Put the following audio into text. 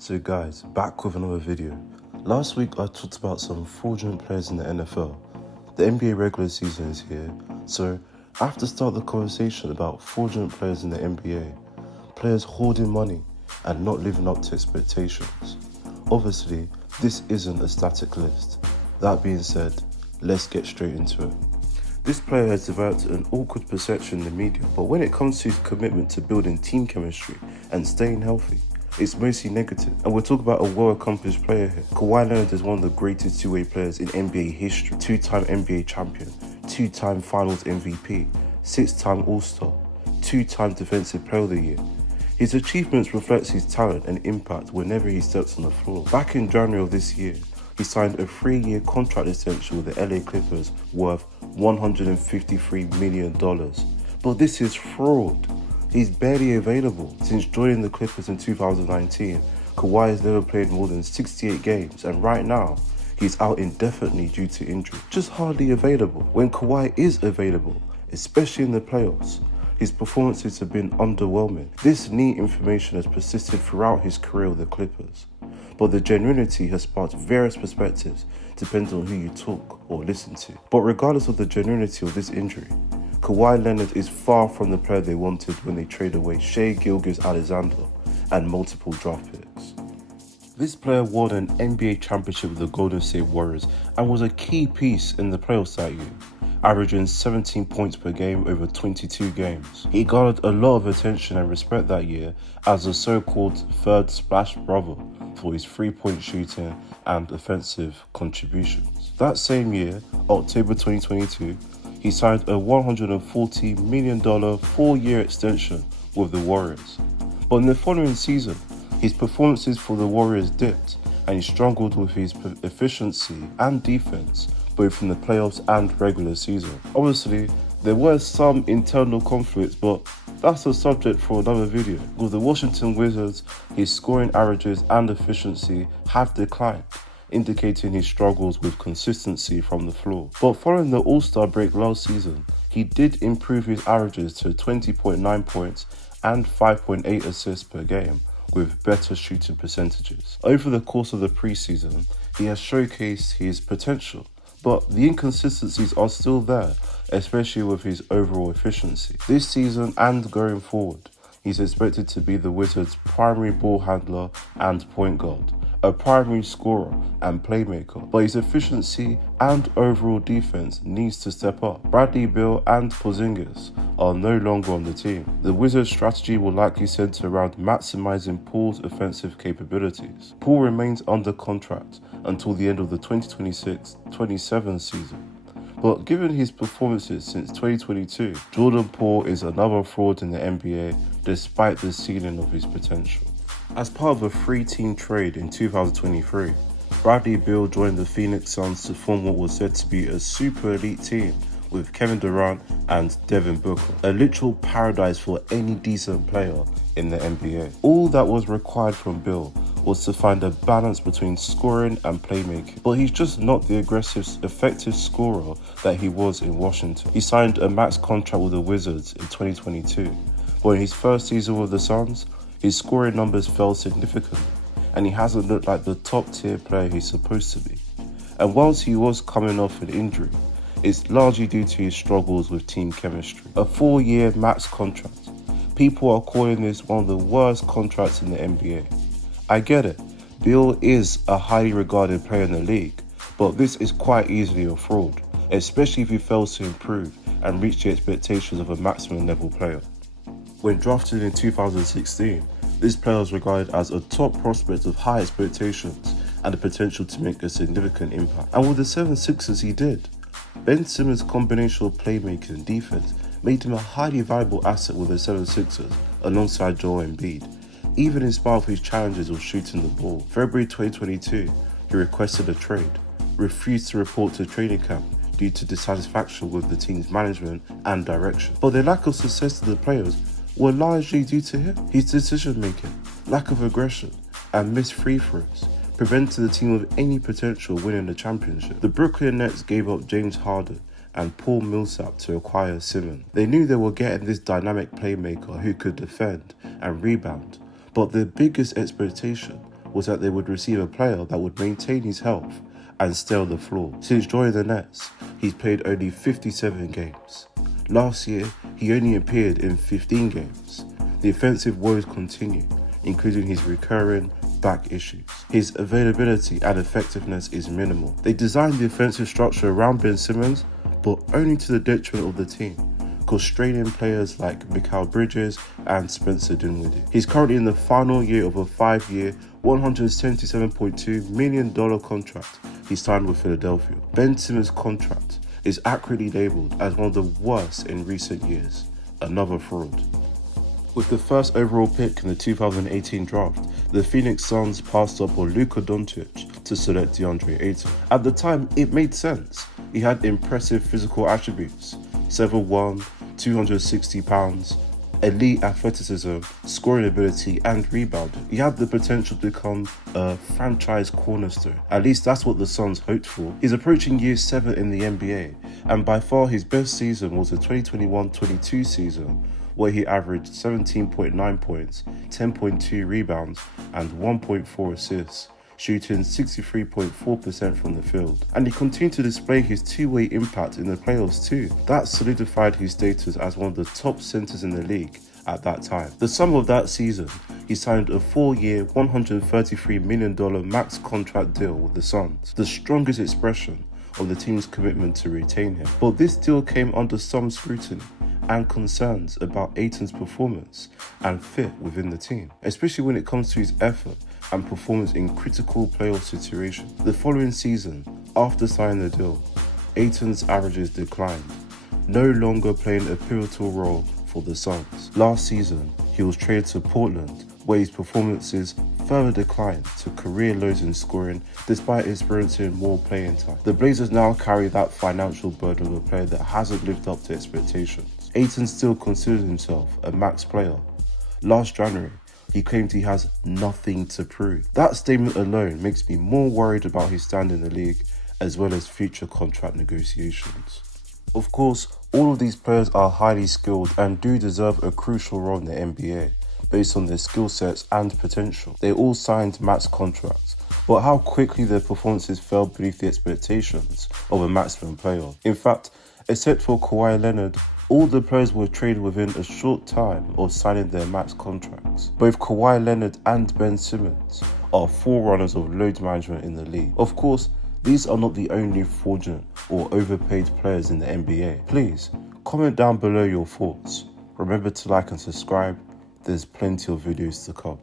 So guys, back with another video. Last week I talked about some fraudulent players in the NFL. The NBA regular season is here, so I have to start the conversation about fraudulent players in the NBA. Players hoarding money and not living up to expectations. Obviously, this isn't a static list. That being said, let's get straight into it. This player has developed an awkward perception in the media, but when it comes to his commitment to building team chemistry and staying healthy, it's mostly negative. And we're talking about a well-accomplished player here. Kawhi Leonard is one of the greatest two-way players in NBA history. Two-time NBA champion, two-time Finals MVP, six-time All-Star, two-time Defensive Player of the Year. His achievements reflect his talent and impact whenever he steps on the floor. Back in January of this year, he signed a 3-year contract extension with the LA Clippers worth $153 million. But this is fraud. He's barely available. Since joining the Clippers in 2019, Kawhi has never played more than 68 games, and right now, he's out indefinitely due to injury. Just hardly available. When Kawhi is available, especially in the playoffs, his performances have been underwhelming. This knee inflammation has persisted throughout his career with the Clippers, but the genuinity has sparked various perspectives depending on who you talk or listen to. But regardless of the genuinity of this injury, Kawhi Leonard is far from the player they wanted when they traded away Shai Gilgeous-Alexander and multiple draft picks. This player won an NBA championship with the Golden State Warriors and was a key piece in the playoffs that year, averaging 17 points per game over 22 games. He garnered a lot of attention and respect that year as the so-called third splash brother for his three-point shooting and offensive contributions. That same year, October 2022, he signed a $140 million 4-year extension with the Warriors. But in the following season, his performances for the Warriors dipped and he struggled with his efficiency and defense, both in the playoffs and regular season. Obviously, there were some internal conflicts, but that's a subject for another video. With the Washington Wizards, his scoring averages and efficiency have declined, indicating his struggles with consistency from the floor. But following the All-Star break last season, he did improve his averages to 20.9 points and 5.8 assists per game, with better shooting percentages. Over the course of the preseason, he has showcased his potential, but the inconsistencies are still there, especially with his overall efficiency. This season and going forward, he's expected to be the Wizards' primary ball handler and point guard, a primary scorer and playmaker, but his efficiency and overall defense needs to step up. Bradley Beal and Porzingis are no longer on the team. The Wizards' strategy will likely center around maximizing Paul's offensive capabilities. Paul remains under contract until the end of the 2026-27 season. But given his performances since 2022, Jordan Poole is another fraud in the NBA despite the ceiling of his potential. As part of a 3-team trade in 2023, Bradley Beal joined the Phoenix Suns to form what was said to be a super elite team with Kevin Durant and Devin Booker, a literal paradise for any decent player in the NBA. All that was required from Beal was to find a balance between scoring and playmaking, but he's just not the aggressive, effective scorer that he was in Washington. He signed a max contract with the Wizards in 2022, but in his first season with the Suns, his scoring numbers fell significantly, and he hasn't looked like the top-tier player he's supposed to be. And whilst he was coming off an injury, it's largely due to his struggles with team chemistry. A 4-year max contract. People are calling this one of the worst contracts in the NBA. I get it, Beal is a highly regarded player in the league, but this is quite easily a fraud, especially if he fails to improve and reach the expectations of a maximum level player. When drafted in 2016, this player was regarded as a top prospect of high expectations and the potential to make a significant impact. And with the 76ers he did. Ben Simmons' combination of playmaking and defense made him a highly valuable asset with the 76ers alongside Joel Embiid, even in spite of his challenges of shooting the ball. February 2022, he requested a trade, refused to report to training camp due to dissatisfaction with the team's management and direction. But the lack of success to the players were largely due to him. His decision-making, lack of aggression, and missed free throws prevented the team of any potential winning the championship. The Brooklyn Nets gave up James Harden and Paul Millsap to acquire Simmons. They knew they were getting this dynamic playmaker who could defend and rebound, but their biggest expectation was that they would receive a player that would maintain his health and stay on the floor. Since joining the Nets, he's played only 57 games. Last year, he only appeared in 15 games. The offensive woes continue, including his recurring back issues. His availability and effectiveness is minimal. They designed the offensive structure around Ben Simmons, but only to the detriment of the team, constraining players like Mikal Bridges and Spencer Dinwiddie. He's currently in the final year of a 5-year, $177.2 million contract he signed with Philadelphia. Ben Simmons' contract is accurately labelled as one of the worst in recent years, another fraud. With the first overall pick in the 2018 draft, the Phoenix Suns passed up on Luka Doncic to select DeAndre Ayton. At the time, it made sense. He had impressive physical attributes: 7'1", 260 pounds, elite athleticism, scoring ability, and rebounding. He had the potential to become a franchise cornerstone. At least that's what the Suns hoped for. He's approaching year 7 in the NBA, and by far his best season was the 2021-22 season, where he averaged 17.9 points, 10.2 rebounds, and 1.4 assists, shooting 63.4% from the field. And he continued to display his two-way impact in the playoffs too. That solidified his status as one of the top centers in the league at that time. The summer of that season, he signed a 4-year, $133 million max contract deal with the Suns, the strongest expression of the team's commitment to retain him. But this deal came under some scrutiny and concerns about Ayton's performance and fit within the team, especially when it comes to his effort and performance in critical playoff situations. The following season, after signing the deal, Ayton's averages declined, no longer playing a pivotal role for the Suns. Last season, he was traded to Portland, where his performances further declined to career lows in scoring despite experiencing more playing time. The Blazers now carry that financial burden of a player that hasn't lived up to expectations. Ayton still considers himself a max player. Last January, he claimed he has nothing to prove. That statement alone makes me more worried about his stand in the league, as well as future contract negotiations. Of course, all of these players are highly skilled and do deserve a crucial role in the NBA, based on their skill sets and potential. They all signed max contracts, but how quickly their performances fell beneath the expectations of a maximum player. In fact, except for Kawhi Leonard, all the players were traded within a short time of signing their max contracts. Both Kawhi Leonard and Ben Simmons are forerunners of load management in the league. Of course, these are not the only fraudulent or overpaid players in the NBA. Please, comment down below your thoughts. Remember to like and subscribe. There's plenty of videos to come.